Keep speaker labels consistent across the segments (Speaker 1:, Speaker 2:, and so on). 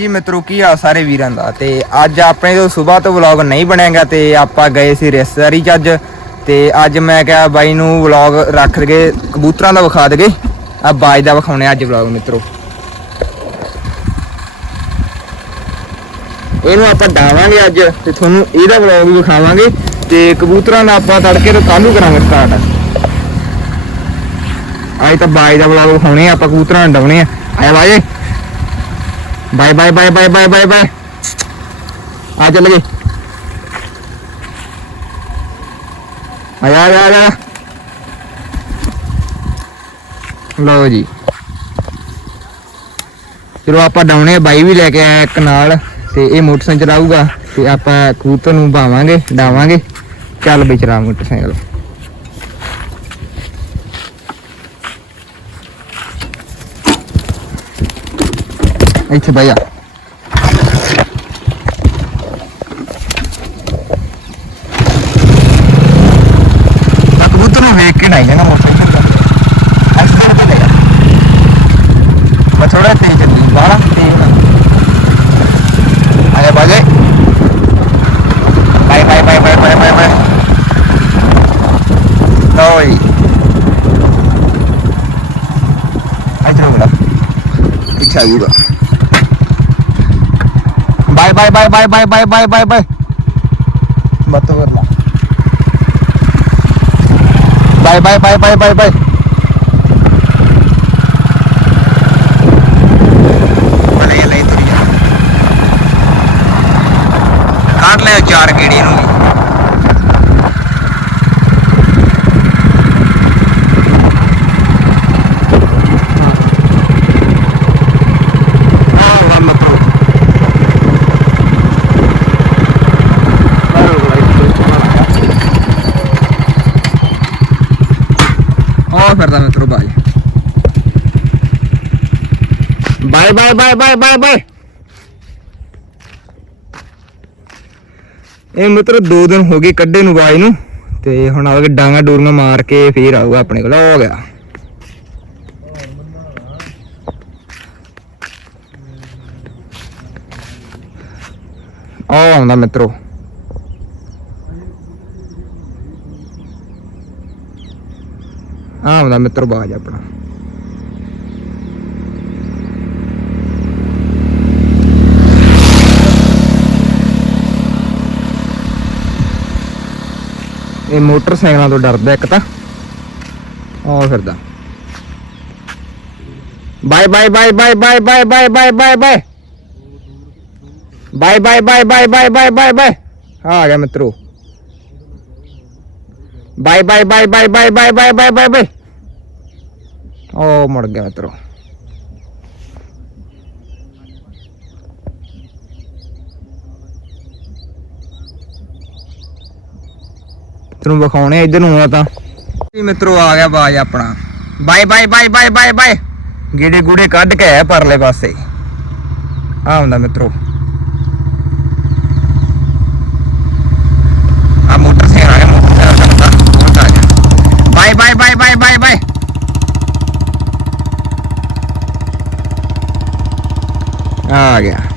Speaker 1: ਜੀ ਮਿੱਤਰੋ, ਕੀ ਹਾਲ ਸਾਰੇ ਵੀਰਾਂ ਦਾ? ਤੇ ਅੱਜ ਆਪਣੇ ਤੋਂ ਸਵੇਰ ਤੋਂ ਵਲੌਗ ਨਹੀਂ ਬਣੇਗਾ ਤੇ ਆਪਾਂ ਗਏ ਸੀ ਰਿਸ਼ਤੇਦਾਰੀ ਚ ਅੱਜ। ਤੇ ਅੱਜ ਮੈਂ ਕਿਹਾ ਬਾਈ ਨੂੰ ਵਲੌਗ ਰੱਖ ਦਗੇ ਕਬੂਤਰਾਂ ਦਾ ਵਿਖਾ ਦਗੇ ਆ ਬਾਜ ਦਾ ਵਿਖਾਉਣੇ ਅੱਜ ਵਲੌਗ ਮਿੱਤਰੋ। ਇਹਨੂੰ ਆਪਾਂ ਡਾਵਾਂਗੇ ਅੱਜ ਤੇ ਤੁਹਾਨੂੰ ਇਹਦਾ ਵਲੌਗ ਵੀ ਵਿਖਾਵਾਂਗੇ। ਤੇ ਕਬੂਤਰਾਂ ਦਾ ਆਪਾਂ ਤੜਕੇ ਤੋਂ ਕੱਲ੍ਹ ਕਰਾਂਗੇ ਸਟਾਰਟ ਅੱਜ ਤਾਂ ਬਾਜ ਦਾ ਵਲੌਗ ਵਿਖਾਉਣੇ ਆ, ਆਪਾਂ ਕਬੂਤਰਾਂ ਨੂੰ ਡਾਉਣੇ ਆ। ਆਇਆ ਬਾਜੇ bye bye bye bye bye bye bye ਆ ਚੱਲ ਗਏ ਆਇਆ ਆਇਆ ਆਇਆ ਲਓ ਜੀ ਚਲੋ ਆਪਾਂ ਡਾਉਣੇ ਬਾਈ ਵੀ ਲੈ ਕੇ ਆਇਆ ਇੱਕ ਨਾਲ, ਤੇ ਇਹ ਮੋਟਰਸਾਈਕਲ ਚਲਾਊਗਾ, ਤੇ ਆਪਾਂ ਕਬੂਤਰ ਨੂੰ ਭਾਵਾਂਗੇ, ਡਾਵਾਂਗੇ। ਚੱਲ ਬਈ, ਚਲਾ ਮੋਟਰਸਾਈਕਲ। এই তো ভাইয়া Ayuda. bay bay bay bay bay bay bay bay. Betul lah. Bay bay bay bay bay bay. ਕੱਢ ਲਿਆ ਚਾਰ ਕੀੜੀ ਨੂੰ bye bye bye bye bye bye ਇਹ ਮਿੱਤਰ ਦੋ ਦਿਨ ਹੋ ਗਏ ਕੱਢੇ ਨੂੰ ਬਾਈ ਨੂੰ ਤੇ ਹੁਣ ਆ ਕੇ ਡਾਂਗਾ ਡੋਰੀਆਂ ਮਾਰ ਕੇ ਫੇਰ ਆਊਗਾ ਆਪਣੇ ਕੋਲ। ਹੋ ਗਿਆ। ਉਹ ਆਉਂਦਾ ਮਿੱਤਰੋ। ਆਉਂਦਾ ਮਿੱਤਰ ਬਾਜ ਆਪਣਾ। ਇਹ ਮੋਟਰਸਾਈਕਲਾਂ ਤੋਂ ਡਰਦਾ ਇੱਕ ਤਾਂ ਆ ਫਿਰਦਾ bye bye bye bye bye bye bye bye bye bye bye bye bye bye bye bye bye bye ਆ ਗਿਆ ਮਿੱਤਰੋ bye bye bye bye bye bye bye bye bye bye ਉਹ ਮੁੜ ਗਿਆ ਮਿੱਤਰੋ ਤੈਨੂੰ ਵਿਖਾਉਣੇ ਆ ਨੂੰ ਆ ਤਾਂ। ਜੀ ਮਿੱਤਰੋ, ਆ ਗਿਆ ਬਾਜ ਆਪਣਾ। Bye bye bye bye bye bye. ਗੇੜੇ ਗੂੜੇ ਕੱਢ ਕੇ ਆਇਆ ਪਰਲੇ ਪਾਸੇ। ਆ ਹੁੰਦਾ ਮਿੱਤਰੋ। ਆ ਮੋਟਰਸਾਈਕਲ ਆ ਗਿਆ, ਮੋਟਰਸਾਈਕਲ ਦਾ ਆ ਗਿਆ। Bye bye bye bye bye bye. ਆ ਗਿਆ।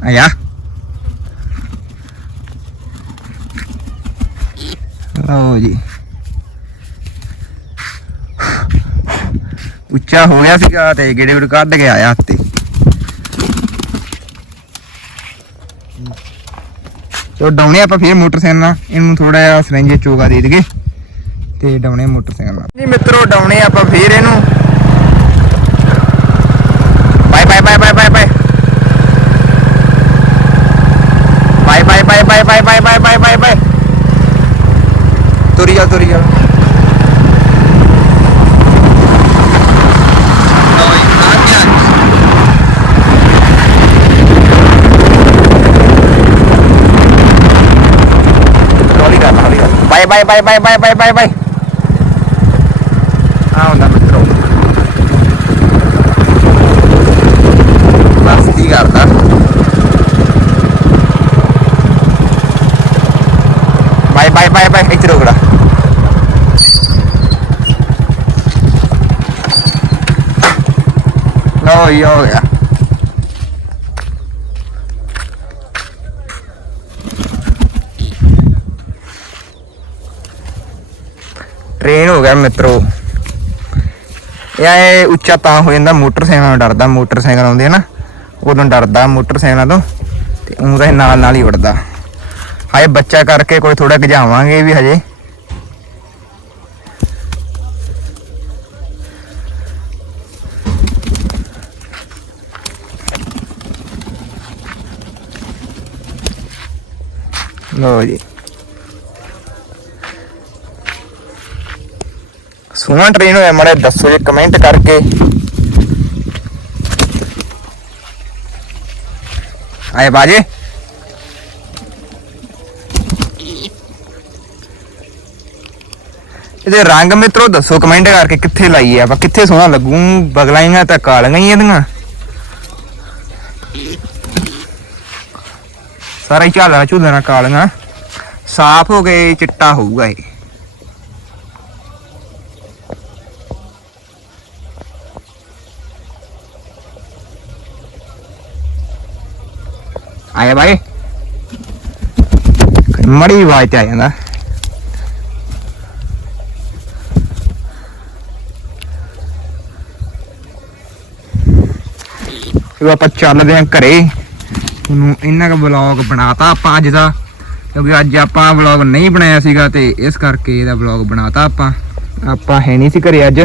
Speaker 1: ਆਇਆ ਲਓ ਜੀ ਉੱਚਾ ਹੋ ਸੀਗਾ ਤੇ ਗੇੜੇ ਗੇੜੇ ਕੱਢ ਕੇ ਆਇਆ ਹੱਤੇ ਚਲੋ ਡਾਉਣੇ ਆਪਾਂ ਫੇਰ ਮੋਟਰਸਾਈਕਲ ਨਾਲ ਇਹਨੂੰ ਥੋੜਾ ਜਿਹਾ ਸਰੰਜੇ ਚੋਗਾ ਦੇ ਦੇਗੇ ਤੇ ਡਾਉਣੇ ਮੋਟਰਸਾਈਕਲ ਨਾਲ ਜੀ ਮਿੱਤਰੋ ਡਾਉਣੇ ਆਪਾਂ ਫੇਰ ਇਹਨੂੰ। Bye bye bye bye bye bye bye bye bye bye bye bye bye bye bye bye ਤੁਰੀ ਜਾ ਤੁਰੀ ਜਾ ਲਓ ਜੀ, ਆ ਗਿਆ। ਹੌਲੀ ਕਰ ਹੌਲੀ ਕਰ bye bye bye bye ไปไปไปไอ้จุกเหรอโอ้ยโอ้ยอ่ะ train ਹੋ ਗਿਆ ਮਿੱਤਰੋ ਇਹ ਉੱਚਾ ਤਾਂ ਹੋ ਜਾਂਦਾ ਮੋਟਰਸਾਈਕਲ ਨਾਲ ਡਰਦਾ ਮੋਟਰਸਾਈਕਲ ਆਉਂਦੇ ਹਨ ਉਦੋਂ ਡਰਦਾ ਮੋਟਰਸਾਈਕਲਾਂ ਤੋਂ ਤੇ ਉਹ ਤਾਂ ਨਾਲ ਨਾਲ ਹੀ ਉੜਦਾ ਹਾਏ, ਬੱਚਾ ਕਰਕੇ ਕੋਈ ਥੋੜਾ ਗਜਾਵਾਂਗੇ ਵੀ ਹਜੇ। ਲੋ ਜੀ। ਸੋਹਣਾ ਟ੍ਰੇਨ ਹੋਇਆ, ਮੜੇ ਦੱਸੋ ਜੀ ਕਮੈਂਟ ਕਰਕੇ। ਆਏ ਬਾਜੇ। ਇਹਦੇ ਰੰਗ ਮਿੱਤਰੋ ਦੱਸੋ ਕਮੈਂਟ ਕਰਕੇ ਕਿੱਥੇ ਲਾਈਏ ਆਪਾਂ ਕਿੱਥੇ ਸੋਹਣਾ ਲੱਗੂ? ਬਗਲਾਈਆਂ ਤਾਂ ਕਾਲੀਆਂ ਹੀ ਇਹਦੀਆਂ। ਸਾਰਾ ਹੀ ਝਾਲਣਾ ਝੂਲਣਾ ਕਾਲੀਆਂ। ਸਾਫ਼ ਹੋ ਗਏ, ਚਿੱਟਾ ਹੋਊਗਾ ਇਹ। ਆਇਆ ਬਾਈ? ਮੜੀ ਆਵਾਜ਼ ਤੇ ਆ ਜਾਂਦਾ। ਫਿਰ ਆਪਾਂ ਚੱਲਦੇ ਆਂ ਘਰੇ। ਤੁਹਾਨੂੰ ਇੰਨਾ ਕੁ ਵਲੌਗ ਬਣਾਤਾ ਆਪਾਂ ਅੱਜ ਦਾ। ਕਿਉਂਕਿ ਅੱਜ ਆਪਾਂ ਵਲੌਗ ਨਹੀਂ ਬਣਾਇਆ ਸੀਗਾ ਤੇ ਇਸ ਕਰਕੇ ਇਹਦਾ ਵਲੌਗ ਬਣਾਤਾ ਆਪਾਂ। ਆਪਾਂ ਹੈ ਨਹੀਂ ਸੀ ਘਰੇ ਅੱਜ।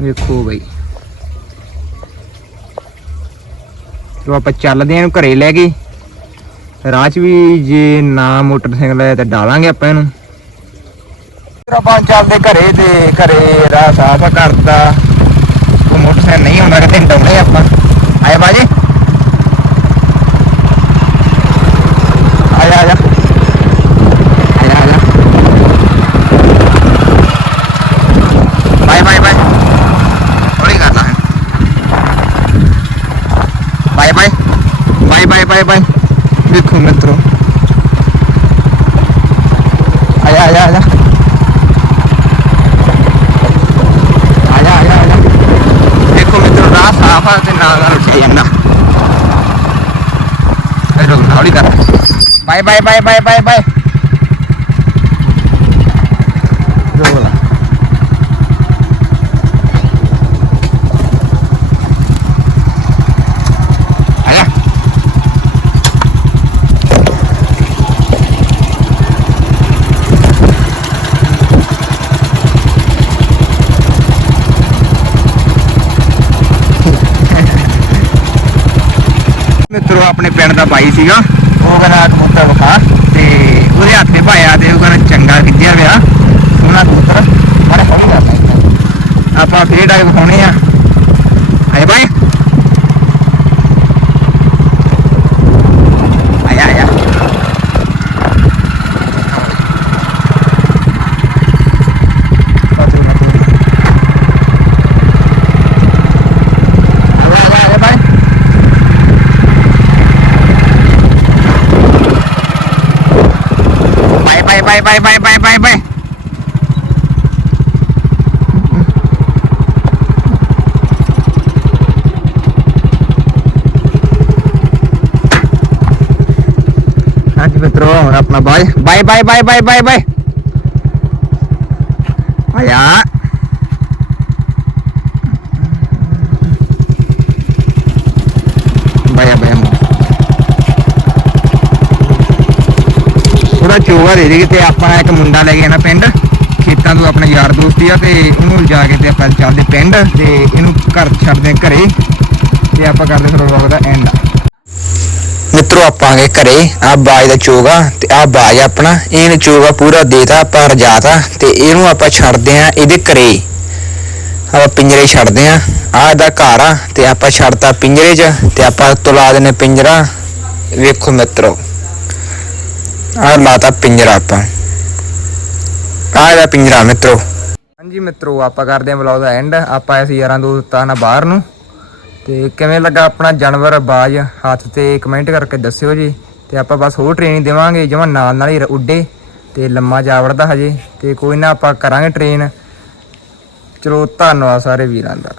Speaker 1: ਵੇਖੋ ਬਈ। ਜੋ ਆਪਾਂ ਚੱਲਦੇ ਆਂ ਘਰੇ ਲੈ ਕੇ। ਰਾਹ 'ਚ ਵੀ ਜੇ ਨਾ ਮੋਟਰਸਾਈਕਲ ਆਇਆ ਤਾਂ ਡਾਲਾਂਗੇ ਆਪਾਂ ਇਹਨੂੰ। ਫਿਰ ਆਪਾਂ ਚੱਲਦੇ ਘਰੇ ਤੇ ਘਰੇ ਰਾਹ ਸਾਫ਼ ਕਰਦਾ। ਉਹ ਮੋਟਰਸਾਈਕਲ ਨਹੀਂ ਹੁੰਦਾ ਕਿਤੇ ਡਾਉਣੇ ਆਪਾਂ। ਆਏ ਬਾਜੀ? ਆਇਆ ਆਇਆ ਆਇਆ ਬਾਏ ਬਾਏ ਬਾਏ ਹੌਲੀ ਕਰ ਲਾ bye bye bye bye bye bye ਦੇਖੋ ਮਿੱਤਰੋ ਆਇਆ ਆਇਆ ਆਇਆ ਆਇਆ ਆਇਆ ਆਇਆ ਦੇਖੋ ਮਿੱਤਰੋ ਰਾਹ ਸਾਫ਼ ਆ ਤੇ ਨਾਲ ਨਾਲ ਉੱਠੇ ਜਾਂਦਾ ਇਹ ਰੁਕ ਹੌਲੀ ਕਰ bye bye bye bye bye bye ਰੋਲਾ ਆਇਆ ਮਿੱਤਰੋ ਦਾ ਬਾਈ ਸੀਗਾ। ਉਹ ਕਹਿੰਦਾ ਕਬੂਤਰ ਵਿਖਾ। ਤੇ ਉਹਦੇ ਹੱਥ ਤੇ ਭਾਇਆ ਤੇ ਉਹ ਕਹਿੰਦਾ ਚੰਗਾ ਖਿੱਚਿਆ ਵਿਆ ਸੋਹਣਾ ਕਬੂਤਰ। ਬੜੇ ਹੌਲੀ ਆਪਾਂ ਫੇਰ ਡਾਈ ਵਿਖਾਉਣੇ ਆ। ਆਏ ਬਾਈ ไปไปไปไปไปฮะที่เป็นตรงรับนะบายบายบายบายบายบายบายไปอ่ะ ਉਹਦਾ ਚੋਗਾ ਦੇ ਦੇ ਤੇ ਆਪਾਂ ਇੱਕ ਮੁੰਡਾ ਲੈ ਕੇ ਨਾ ਪਿੰਡ। ਖੇਤਾਂ ਤੋਂ ਆਪਣਾ ਯਾਰ ਦੋਸਤੀ ਆ ਤੇ ਉਹਨੂੰ ਜਾ ਕੇ ਤੇ ਆਪਾਂ ਚੱਲਦੇ ਪਿੰਡ ਤੇ ਇਹਨੂੰ ਘਰ ਛੱਡਦੇ ਘਰੇ ਤੇ ਆਪਾਂ ਕਰਦੇ ਫਿਰ ਵਲੌਗ ਦਾ ਐਂਡ ਮਿੱਤਰੋ, ਆਪਾਂ ਗਏ ਘਰੇ। ਆ ਬਾਜ ਦਾ ਚੋਗਾ ਤੇ ਆ ਬਾਜ ਆਪਣਾ। ਇਹਨੂੰ ਚੋਗਾ ਪੂਰਾ ਦੇਤਾ, ਆਪਾਂ ਰਜਾਤਾ ਤੇ ਇਹਨੂੰ ਆਪਾਂ ਛੱਡਦੇ ਆ ਇਹਦੇ ਘਰੇ। ਆਪਾਂ ਪਿੰਜਰੇ ਛੱਡਦੇ ਆ ਆ ਇਹਦਾ ਘਰ ਆ ਤੇ ਆਪਾਂ ਛੱਡਤਾ ਪਿੰਜਰੇ 'ਚ ਤੇ ਆਪਾਂ ਤੁਲਾ ਦਿੰਨੇ ਪਿੰਜਰਾ। ਵੇਖੋ ਮਿੱਤਰੋ। ਆ ਲਾਤਾ ਪਿੰਜਰਾ ਆਪਾਂ। ਆ ਇਹਦਾ ਪਿੰਜਰਾ ਮਿੱਤਰੋ। ਹਾਂਜੀ ਮਿੱਤਰੋ, ਆਪਾਂ ਕਰਦੇ ਹਾਂ ਵਲੌਗ ਦਾ ਐਂਡ ਆਪਾਂ ਅਸੀਂ ਯਾਰਾਂ ਦੋਸਤਾਂ ਨਾਲ ਬਾਹਰ ਨੂੰ। ਤੇ ਕਿਵੇਂ ਲੱਗਾ ਆਪਣਾ ਜਾਨਵਰ ਬਾਜ? ਹੱਥ ਤੇ ਕਮੈਂਟ ਕਰਕੇ ਦੱਸਿਓ ਜੀ। ਤੇ ਆਪਾਂ ਬਸ ਹੋਰ ਟ੍ਰੇਨਿੰਗ ਦੇਵਾਂਗੇ, ਜਿਵੇਂ ਨਾਲ ਨਾਲ ਹੀ ਉੱਡੇ। ਤੇ ਲੰਮਾ ਜਾ ਵੜਦਾ ਹਜੇ। ਤੇ ਕੋਈ ਨਾ ਆਪਾਂ ਕਰਾਂਗੇ ਟ੍ਰੇਨ ਚਲੋ, ਧੰਨਵਾਦ ਸਾਰੇ ਵੀਰਾਂ ਦਾ।